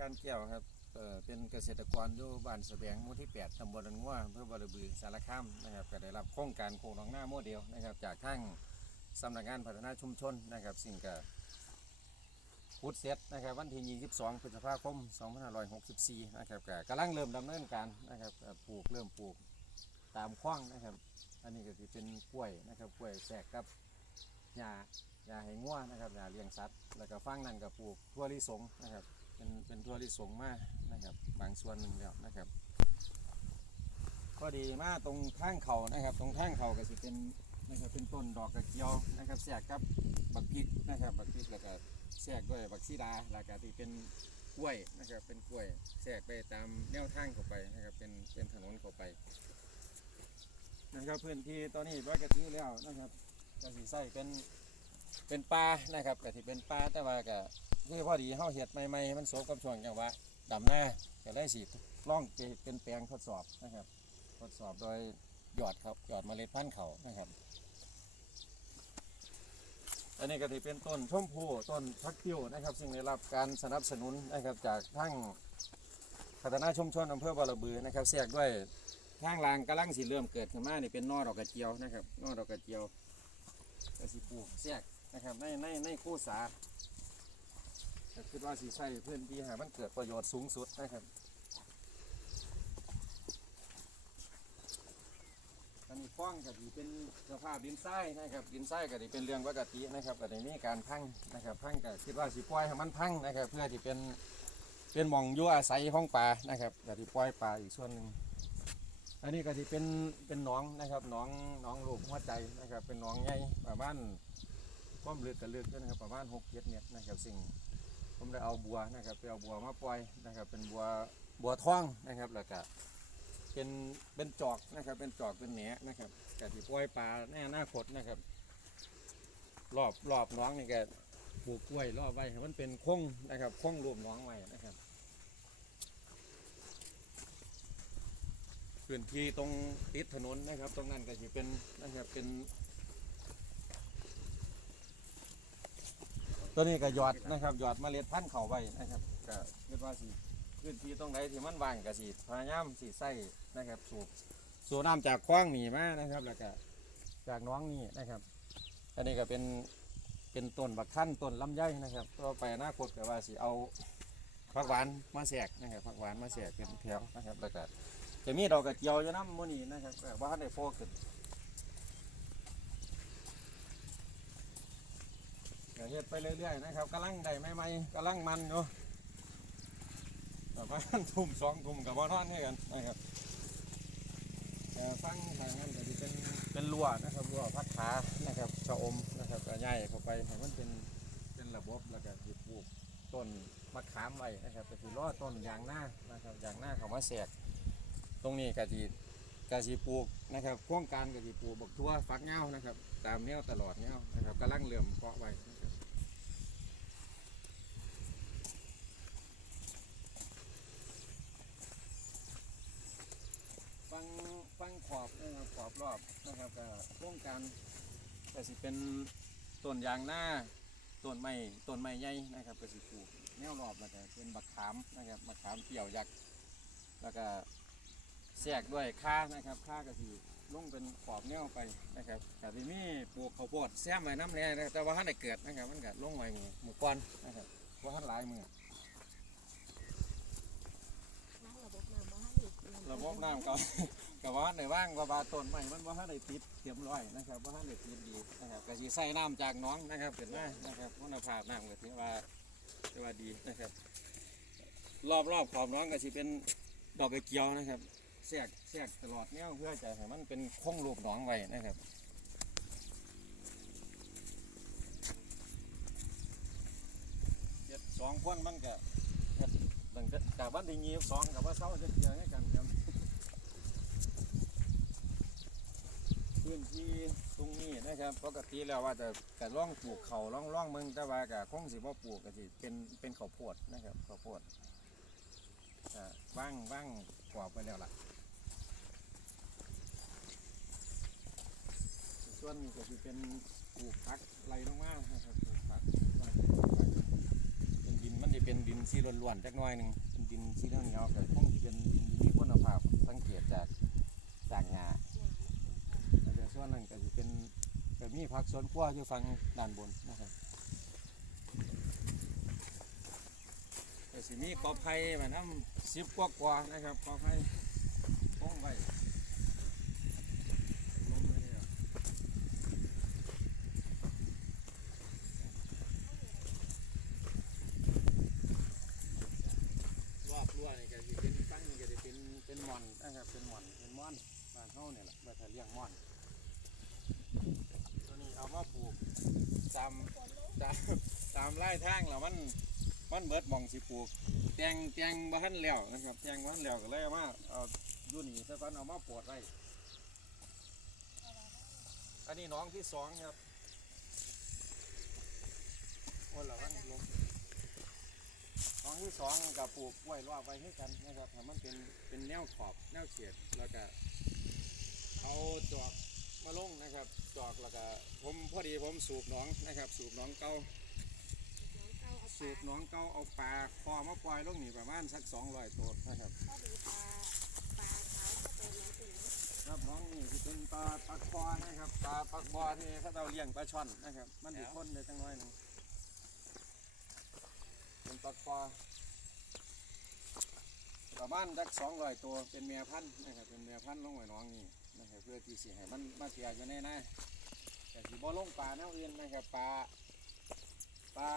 การแก้วครับเอ่อเป็นเกษตรกรอยู่บ้านสะแบงหมู่ที่ 8ตำบลนันงัวอำเภอบารบือสารคามนะครับก็ได้รับโครงการโครงหนองหน้าโมเดลนะครับจากทางสำนักงานพัฒนาชุมชนนะครับสิ่งก็พุทธเซตนะครับวันที่ 22พฤษภาคม 2564นะครับก็กำลังเริ่มดำเนินการนะครับก็ปลูกเริ่มปลูกตามคว้างนะครับ อันนี้ก็จะเป็นกล้วยนะครับกล้วยแสกกับหญ้าหญ้าให้งัวนะครับหญ้าเลี้ยงสัตว์แล้วก็ฟังนั่นก็ปลูกทั่วลิสงนะครับ เป็นเป็นทั่วลิสงมากนะครับ บางส่วนหนึ่งแล้วนะครับก็ดีมากตรงข้างเขานะครับ ตรงข้างเขาก็จะเป็นนะครับเป็นต้นดอกกระเจียวนะครับแสกกับบักพริกนะครับบักพริกแล้วก็แทรกด้วยบักซีดาแล้วก็ที่เป็นกล้วยนะครับ เป็นกล้วยแทรกไปตามแนวทางเข้าไปนะครับ เป็นเป็นถนนเข้าไปนะครับพื้นที่ตอนนี้ปกติแล้วนะครับก็สิใส่เป็นเป็นปลานะครับก็สิเป็นปลาแต่ว่าก็ คือพอดีเฮาเฮ็ดใหม่ๆมันสมกับช่วงจังหวะดำหน้าก็ได้สิล่องเป็นแปลงทดสอบนะครับ ทดสอบโดยหยอดครับหยอดเมล็ดพันธุ์เขานะครับอันนี้ก็ที่เป็นต้นชมพูต้นพักติ้วนะครับ ซึ่งได้รับการสนับสนุนนะครับจากทั้งพัฒนาชุมชนอำเภอบารบือนะครับแทรกด้วยทางลางกำลังสิเริ่มเกิดขึ้นมานี่เป็นนอดอกกระเจียวนะครับนอดอกกระเจียวกระสิปลูกแทรกนะครับในในในคู่สา ก็คิดว่าสิใช้พื้นที่ให้มันเกิดประโยชน์สูงสุดนะครับอันนี้ฟ้องก็ดีเป็นสภาพดินทรายนะครับดินทรายก็ดีเป็นเรื่องปกตินะครับก็ได้มีการพังนะครับพังก็คิดว่าสิปล่อยให้มันพังนะครับ เพื่อที่เป็นเป็นหมองยู่อาศัยของปลานะครับก็ที่ปล่อยปลาอีกส่วนหนึ่งอันนี้ก็จะเป็นเป็นน้องนะครับน้องน้องลูกหัวใจนะครับ เป็นน้องใหญ่ประมาณความลึกกับลึกด้วยนะครับประมาณหกเจ็ดเมตรนะครับสิ่ง ผมได้เอาบัวนะครับไปเอาบัวมาปล่อยนะครับ เป็นบัวบัวท้องนะครับแล้วก็เป็นเป็นจอกนะครับ เป็นจอกเป็นแหนนะครับกะที่ปล่อยปลาแน่หน้าคตนะครับ รอบรอบน้องนี่แกปลูกกล้วยรอบไว้ให้มันเป็นโค้งนะครับโค้งรวมน้องไว้นะครับพื้นที่ตรงติดถนนนะครับ ตรงนั้นก็จะเป็นนะครับเป็น ตัวนี้ก็หยอดนะครับหยอดเมล็ดพันธุ์เขาไว้นะครับก็คิดว่าสิพื้นที่ตรงไหนที่มันว่างก็สิพยายามสิใส่นะครับสูบสูบน้ำจากคว้างหนีมานะครับ แล้วก็จากน้องนี่นะครับ อันนี้ก็เป็นเป็นต้นบักขั้นต้นลำไยนะครับต่อไปอนาคตก็ว่าสิเอาผักหวานมาแสกนะครับผักหวานมาแสกเป็นแถวนะครับแล้วก็จะมีดอกกระเจียวอยู่น้ำมันนี่นะครับแต่ว่าได้โฟขึ้น เฮ็ดไปเรื่อยๆนะครับกำลังได้ใหม่ๆกำลังมันอยู่ประมาณทุ่มสองทุ่มกับว่านอนให้กันนะครับแต่ฟังทางนั้นก็จะเป็นเป็นรั้วนะครับรั้วพักขานะครับชะอมนะครับก็ใหญ่เข้าไปให้มันเป็นเป็นระบบแล้วก็สิปลูกต้นมะขามไว้นะครับก็คือรอต้นยางหน้านะครับยางหน้าเขามาแสกตรงนี้กะจีกะจีปลูกนะครับโครงการกะจีปลูกบักทั่วฟักเงานะครับ ตามแนวตลอดแนวนะครับกำลังเริ่อมเพาะไว้นะครับฟังฟังขอบนะครับข อบรอบนะครับก็โครงการกะสิเป็นต้นยางหน้าต้นไม้ต้นไม้ใหญ่นะครับกะสิปลูกแนวรอบแล้วก็เป็นบักขามนะครับบักขามเกี่ยวยักษ์แล้วก็แทรกด้วยค่านะครับค่ากะทิลงเป็นขอบเงี้ยวไปนะครับกะทิมีปลูกข้าวโพดแซมไว้น้ำแน่นะครับแต่ว่าท่านได้เกิดนะครับมันก็ลงไว้หมู่หมู่ก้อนนะครับว่าท่านหลายมือน้ำระบบน้ำบ่ให้อี กระบว่าในว่างว่าบาต้นใหม่มันว่าท่าได้ติดเตรียมร้อยนะครับว่าท่าได้ติดดีนะครับกระทิใส่น้ำจากน้องนะครับเป็นมนะครับคุณภาพน้ำก็ถือว่าถือว่าดีนะครับ รอบรอบๆขอบน้องก็สิเป็นดอกกระเจียวนะครับแทรกแทรกตลอดเนี่ยเพื่อจะให้มันเป็นโค้งรูปหนองไว้นะครับเจ็ดสองคนมันก็ดังแต่จากวันที่ยี่สิบสองกับว่าเสาจะเจอให้กันครับ พื้นที่ตรงนี้นะครับปกติแล้วว่าจะกะล่องปลูกเขาล่องล่องๆมึงแต่ว่าก็คงสิบ่ปลูกก็สิเป็นเป็นข้าวโพดนะครับข้าวโพดอ่าว่างว่างกรอบไปแล้วล่ะ ส่วนนี้ก็คือเป็นปลูกพักไรลงมานะครับปลูกพักไว้ไว้เป็นดินมันจะเป็นดินสีล้วนๆจักหน่อยหนึงเป็นดินสีเหนียวๆก็คงจะเป็นดินที่มีคุณภาพสังเกตจากจากหญ้า ส่วนนั้นก็จะเป็นก็มีผักสวนครัวอยู่ฝั่งด้านบนนะครับก็สิมีกอไผ่แบบน้ำสิบกว่าๆนะครับกอไผ่คงไว้ลงไปเลยอะรอบรั้วนี่ก็สิเป็นตั้งนี่ก็จะเป็นเป็นมอนนะครับเป็นมอนเป็นมอนบ้านเฮาเนี่ยแหละว่าถ้าเลี้ยงมอน มาปลูกตามตามตามไร่ทางแล้วมันมันเบิดมองสิปลูกแตงแตงบ้านแล้วนะครับแตงบ้านแล้วก็เลยมาเอาอยู่นี่ซะก่อนเอามาปลูกไว้อันนี้น้องที่สองครับโอ้ละวันลงครั้งที่สองกับปลูกกล้วยรอบไว้ให้กันนะครับมันเป็นเป็นแนวขอบแนวเฉียดแล้วก็เอาจอก มาลงนะครับจอกแล้วก็ผมพอดีผมสูบน้องนะครับ สูบน้องเก่าสูบน้องเก่าเอาปลาคอมาปล่อยลงนี่ประมาณสักสองร้อยตัวนะครับก็ดีปลาปลาขาก็เป็นน้ำตื่นครับน้องนี่ที่เป็นปลาปลาคอนะครับปลาปลาบอที่เขาเราเลี้ยงปลาช่อนนะครับ มันอยู่พ้นเลยจังน้อยหนึงเป็นปลาคอประมาณสักสองร้อยตัวเป็นเมียพันนะครับเป็นเมียพันธุ์ลงไว้น้องนี่ เพื่อที่สิให้มันมาเสียอยู่ในน้าแต่สีบ่ลงปลาแนวอื่นนะครับปลาปลา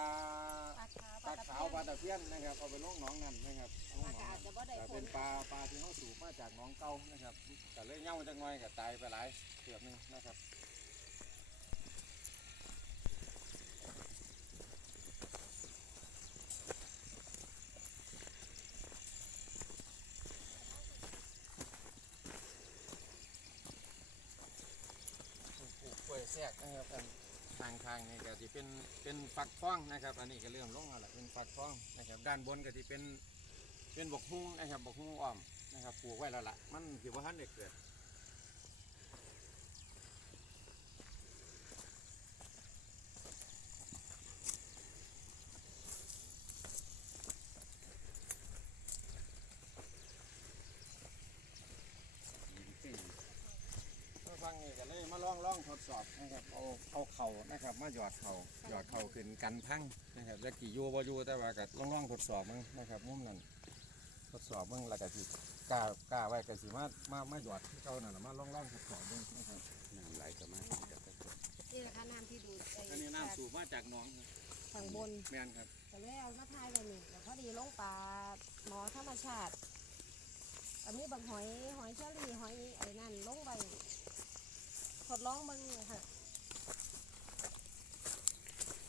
ปลาขาวปลาขาวปลาตะตะเพียนนะครับเอาไปลงหนองนั่นนะครับลงปลาหนองอานั่จนจะบ่ได้แต่ผเป็ลนปลาปลาที่เขาสูบมาจากหนองเก่านะครับก็เลยเน่าจังหน่อยก็ตายไปหลายเกือบหนึงนะครับปลูกกล้วย แทรกนะครับอันทางทางนี่ก็จะเป็นเป็นฝักฟ้องนะครับ อันนี้ก็เริ่มลงแล้วล่ะเป็นฝักฟ้องนะครับ ด้านบนก็จะเป็นเป็นบกฮุ้งนะครับบกฮุ้งอ้อมนะครับปลูกไว้แล้วล่ะมันถือว่าท่านเด็กเกิด ก็ฟังนี่ก็เลยมาลองล องทดสอบนะครับเอาเอาเข่านะครับมาหยอดเข่าหยอดเข่าขึ้นกันพังนะครับจะกี่อยูบ่อยูแต่ว่าก็ลองลองทดสอบมึงนะครับมุมนั้นทดสอบมึงแล้วก็สิกล้ากล้าไว้ก็สิมามามาหยอดที่เก่านั่นแหละมาลองลองทดสอบมึงนะครับน้ำไหลก็มาจากตะกอนนี่แหละค่ะน้ำที่ดูดไอ้อันนี้น้ำสูบมาจากหนองครับข้างบนแม่นครับก็เลยเอามาทายไว้นี่แล้วพอดีลงปลาหมอธรรมชาติก็มีบางหอยหอยเชอรี่หอยไอ้นั่นลงไปท ดลองเบิ่งเลยค่ะ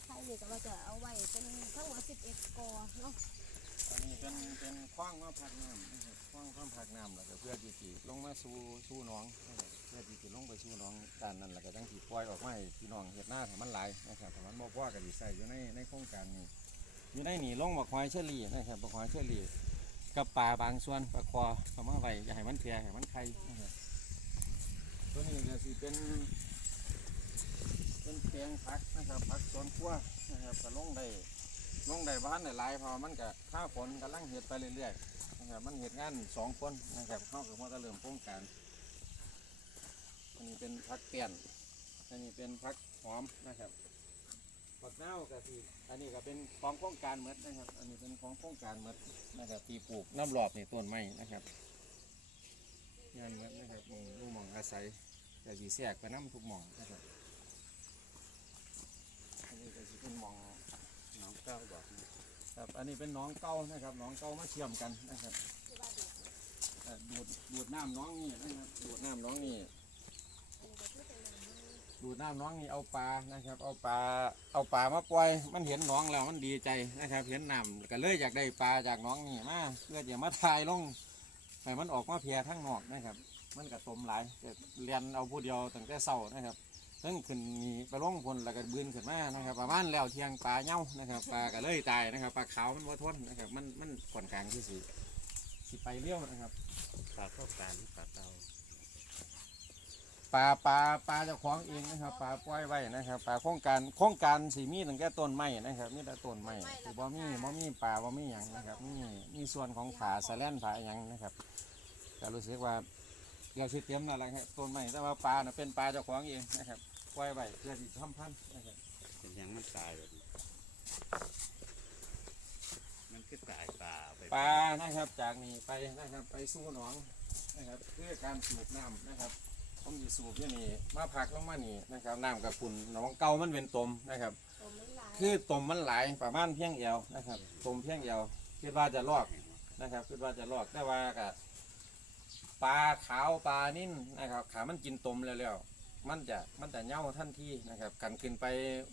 ใช่นี่ก็ว่าจะเอาไว้เป็นทั้งหมด11กอเนาะอันนี้เป็นเป็นคว้างมาพักน้ำนะครับคว้างมาพักน้ำแล้วก็เพื่อที่สิลงมาสู่สู่หน้องนะครับเพื่อที่สิลงไปสู่หน้องด้านนั้นแล้วก็จังสิปล่อยออกมาให้พี่น้องเห็ดหน้าให้มันไหลายนะครับถ้ามันบ่พอก็สิใส่อยู่ในในโครงการนี้อยู่ในนี่ลงบักควายเชอรี่นะครับบักควายเชอรี่กับปลาบางส่วนปลาคอเอามาไว้อย่าให้มันเพียให้มันไข่นะครับ ตัวนี้ก็สิเป็นเป็นแปลงผักนะครับผักสวนครัวนะครับก็ลงได้ลงได้บ้านได้หลายพอมันก็ข้าวฝนกำลังเห็ดไปเรื่อยๆนะครับมันเห็ดงานสองคนนะครับเข้ากับมันก็เริ่มโครงการอันนี้เป็นผักเตี้ยนอันนี้เป็นผักหอมนะครับผักเน่าก็สิอันนี้ก็เป็นของโครงการหมดนะครับ อันนี้เป็นของโครงการหมดนะครับที่ปลูกน้ำหลอบในต้นไม้นะครับ งานหมดนะครับมองลูกหมองอาศัยแต่สีแสกไปน้ำทุกหมองนะครับอันนี้ก็สิเป็นหมองน้องเก้าบอกนะครับอันนี้เป็นน้องเก้านะครับน้องเก้ามาเชื่อมกันนะครับดูดดูดน้ำน้องนี่นะครับดูดน้ำน้องนี่ดูดน้ำน้องนี่เอาปลานะครับ เอาปลาเอาปลามาปล่อย มันเห็นน้องแล้วมันดีใจนะครับ เห็นน้ำก็เลยอยากได้ปลาจากน้องนี่มาเพื่อจะมาทายลง ให้มันออกมาเพียทั้งนอกนะครับ มันกระตมหลายแต่เรียนเอาผู้เดียวตั้งแต่เศร้านะครับเพิ่งขึ้นมีไปลงพลแล้วก็บืนขึ้นมานะครับ ประมาณแล้วเทียงปลาเน่านะครับปลาก็เลยตายนะครับปลาขาวมันว่าทนนะครับมันมันก่อนกลางที่สิสิไปเลี้ยวนะครับปลาเข้าการหรือปลาเตา ปลาปลาปลาเจ้าของเองนะครับปลาปล่อยไว้นะครับปลาโครงการโครงการสีมีตั้งแต่ต้นไม้นะครับมีแต่ต้นไม้คือบ่มีบ่มีปลาบ่มีหยังนะครับมีมีส่วนของผาสะแลนผาหยังนะครับก็รู้สึกว่าเราสิเตรียมแล้วล่ะครับต้นไม้แต่ว่าปลาน่ะเป็นปลาเจ้าของเองนะครับปล่อยไว้เพื่อที่ทำพันธุ์นะครับเป็นหยังมันตายแบบนี้มันคือตายปลาไปปลานะครับจากนี้ไปนะครับไปสู่หนองนะครับเพื่อการสูบน้ำนะครับ ผมจะสูบที่นี่มาพักลงมานี่นะครับน้ำกับคุณหนองเก่ามันเป็นตมนะครับตัวมันหลาย คือตมมันหลายประมาณเพียงเอวนะครับตมเพียงเอวคิดว่าจะลอกนะครับคิดว่าจะลอกแต่ว่ากับปลาขาวปลานิ่นนะครับ ขามันกินตมแล้วๆมันจะมันจะเน่าทันทีนะครับกันขึ้นไป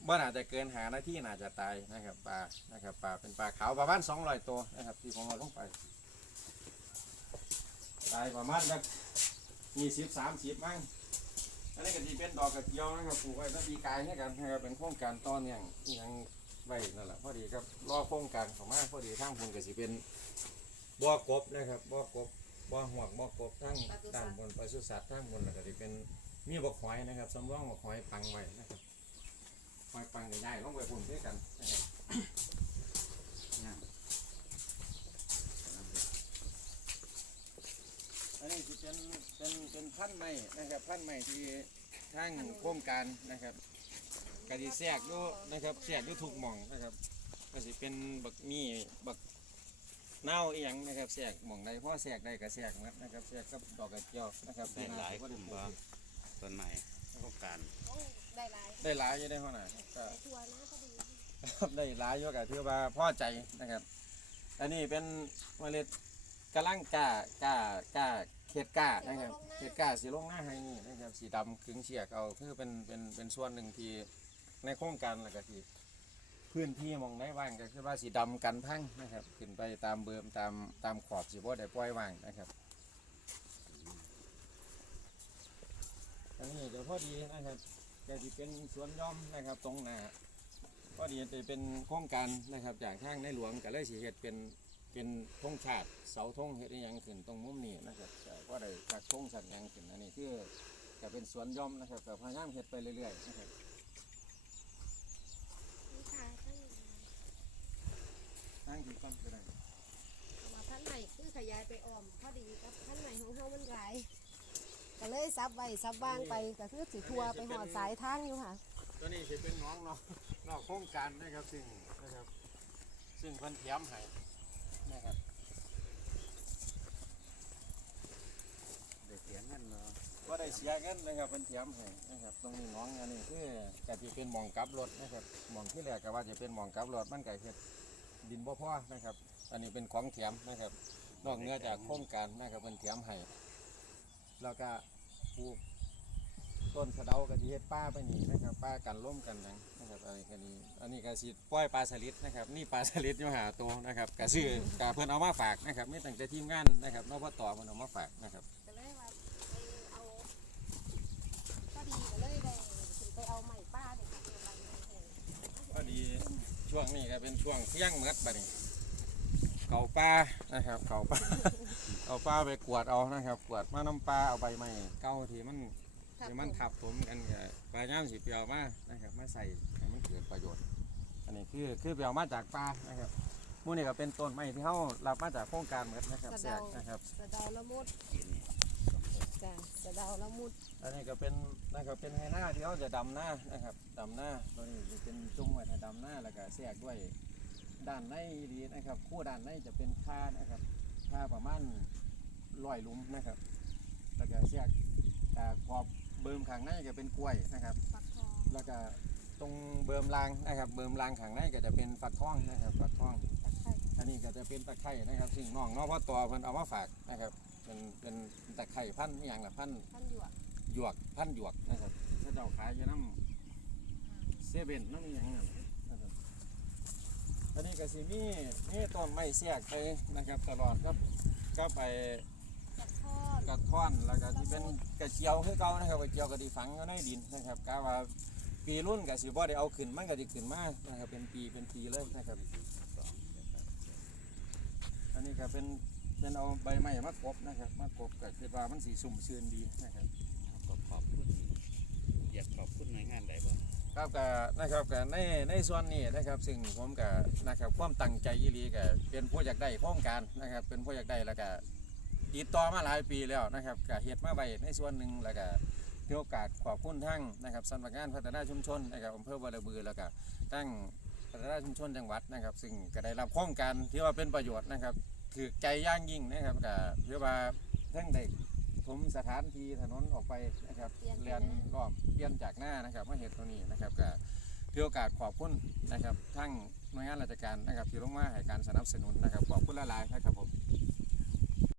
ว่าน่าจะเกินหานาทีน่าจะตายนะครับปลานะครับปลาเป็นปลาขาวประมาณ200ตัวนะครับที่ผมเอาลงไปตายประมาณสัก ยี่สิบสามสิบมั้งอันนี้ก็จะเป็นดอกกระเจียวนะครับปลูกไว้ตั้งปีกายให้กันนะครับเป็นโครงการต้อนอย่างอิหยังไว้นั่นแหละพอดีครับรอโครงการของมาพอดีทางคุณก็สิเป็นบ่อกบนะครับบ่อกบบ่อห่วงบ่อกบทั้งด้านบนปศุสัตว์ทั้งบนแล้วก็สิเป็นมีบักหอยนะครับสำรองบักหอยปังไว้นะครับหอยปังใหญ่ๆลงไปพุ่นด้วยกันนะครับอั นนี้สิเป็นเป็นเป็นพันธุ์ไม้นะครับพันธุ์ไม้ที่ทางโครงการนะครับกะทิแทรกอยู่นะครับแทรกอยู่ทุกหม่องนะครับก็สิเป็นบักมีบักเน่าอีหยังนะครับแทรกหม่องใดพ่อแทรกได้ก็แทรกหมดนะครับแทรกกับดอกกระเจียวนะครับได้หลายก็กลุ่มว่าต้นใหม่โครงการได้หลายได้หลายอยู่ได้เท่าไหร่ครับก็ได้ทัวร์นะพอดีได้หลายอยู่ก็ถือว่าพอใจนะครับ อันนี้เป็นเมล็ด กะลังกากากาเขตกานะครับเขตกาสีลงหน้าให้นี่นะครับสีดำขึงเฉียกเอาคือเป็นเป็นเป็นส่วนหนึ่งที่ในโครงการแล้วก็ที่พื้นที่มองได้ว่างก็คือว่าสีดำกันพังนะครับ ขึ้นไปตามเบิ่มตามตามขอบสีบ่ได้ปล่อยว่างนะครับอันนี้เดี๋ยวพอดีนะครับก็จะเป็นสวนย่อมนะครับตรงหน้าพอดีจะเป็นโครงการนะครับจากทางในหลวงก็เลยสิเฮ็ดเป็น เป็นธงชาติเสาธงเฮ็ดอหยังขึ้นตรงมุมนี้นะครับก็ก็ได้จักธงสัตว์หยังขึ้นอันนี้คือก็เป็นสวนย่อมนะครับก็พยายามเฮ็ดไปเรื่อยๆนะครับนี่ค่ะท่านทางที่ต้นก็ได้เอามาท่านใหม่คือขยายไปอ้อมพอดีกับท่านใหม่ของเฮามันหลายก็เลยซับไว้ซับวางไปก็คือสิทัวร์ไปหอดสายทางอยู่ค่ะตัวนี้จะเป็นน้องนอกนอกโครงการนะครับซึ่งนะครับ ซึ่งเพิ่นเทียมให้ นะครับเด็กเสียงเงินเนาะก็ได้เสียเงินนะครับเพิ่นเทียมให้นะครับ ตรงนี้น้องอันนี้คือกะที่เป็นหมองกลับรถนะครับหมองที่แรกก็ว่าจะเป็นหมองกลับรถมันไก็เฮ็ดดินบ่พ่อนะครับ อันนี้เป็นของเทียมนะครับ นอกเหนือจากโครงการนะครับเพิ่นเทียมให้แล้วก็ปลูก ต้นสะเดากะทิเฮ็ดป้าไปนี่นะครับป้ากันล่มกันหยังนะครับอันนี้ก็นี่อันนี้ก็สิปล่อยปลาสลิดนะครับนี่ปลาสลิดอยู่หาตัวนะครับกะซื้อกะเพิ่นเอามาฝากนะครับมีตั้งแต่ทีมงานนะครับนพต่อเพิ่นเอามาฝากนะครับก็เลยว่าไปเอาพอดีก็เลยได้ถึงไปเอาใหม่ป้าเด็กค่ะเอาไปเลยพอดีช่วงนี้ก็เป็นช่วงเที่ยงเมื่อบัดนี้เก่าปลานะครับเก่าปลาเอาปลาไปกวาดเอานะครับกวาดมาน้ำปลาเอาใบไม้เก่าที่มัน ที่มันทับถมกันกับปลาย่ามสีเปียวมานะครับมาใส่ให้มันเกิดประโยชน์ อันนี้คือคือเปียวมาจากปลานะครับหมู่นี่ก็เป็นต้นไม้ที่เขารับมาจากโครงการเหมือนนะครับแสกนะครับสะเดาละมุดกินนี่จ้ะสะเดาละมุด อันนี้ก็เป็นนะครับเป็นไฮหน้าที่เขาจะดำหน้านะครับดำหน้าตัวนี้จะเป็นจุ้งไว้ถ้าดำหน้าแล้วก็แทรกด้วยด้านในดีนะครับ คู่ด้านในจะเป็นค่านะครับค่าประมาณร้อยหลุมนะครับแล้วก็แทรกอ่ากรอบ เบิ่มข้างในก็เป็นกล้วยนะครับ ฟักทองแล้วก็ตรงเบิ่มรางนะครับ เบิ่มรางข้างในก็จะเป็นฝักทองนะครับฝักทอง ตะไคร้อันนี้ก็จะเป็นตะไคร่นะครับซึ่งน้องน้องพ่อตัวเพิ่นเอามาฝากนะครับเป็นเป็นตะไคร่พันธุ์อหย่างละพันธุ์ท่านหยวกหยวกพันธุ์หยวกนะครับถ้าเจ้าขายอยู่น้ำเซเว่นน้ำอหย่างนั้นนะครับอันนี้ก็สิมีมีต้นไม้เสียกไปนะครับตลอดครับก็ไปกระท้อนกระท่อนแล้วก็ที่ เป็นกระเจียวคือเก่านะครับกระเจียวก็ดีฝังอยู่ในดินนะครับกะว่าปีรุ่นก็สิบ่ได้เอาขึ้นมันก็สิขึ้นมานะครับเป็นปีเป็นปีเลยนะครับสองเดี๋ยวครับอันนี้ก็เป็นเป็นเอาใบไม้มากบนะครับมากบก็คิดว่ามันสีสุ่มเชือนดีนะครับก็ขอบคุณคุณหน่วยงานใดบ่ครับก็นะครับก็ในในส่วนนี้นะครับซึ่งผมก็นะครับความตั้งใจยีรีก็เป็นผู้อยากได้โครงการนะครับเป็นผู้อยากได้แล้วก็ ติดต่อมาหลายปีแล้วนะครับก็เฮ็ดมาไว้ในส่วนหนึ่งแล้วก็ถือโอกาสขอบคุณทั้งนะครับสำนักงานพัฒนาชุมชนนะครับอำเภอบัวระบือแล้วก็ทั้งพัฒนาชุมชนจังหวัดนะครับ ซึ่งก็ได้รับโครงการที่ว่าเป็นประโยชน์นะครับถือใจย่างยิ่งนะครับก็ถือว่าทั้งได้ผมสถานที่ถนนออกไปนะครับเรียนรอบเปลี่ยนจากหน้านะครับมาเห็นตัวนี้นะครับก็ถือโอกาสขอบคุณนะครับทั้งหน่วยงานราชการนะครับที่ลงมาให้การสนับสนุนนะครับขอบคุณหลายๆนะครับผม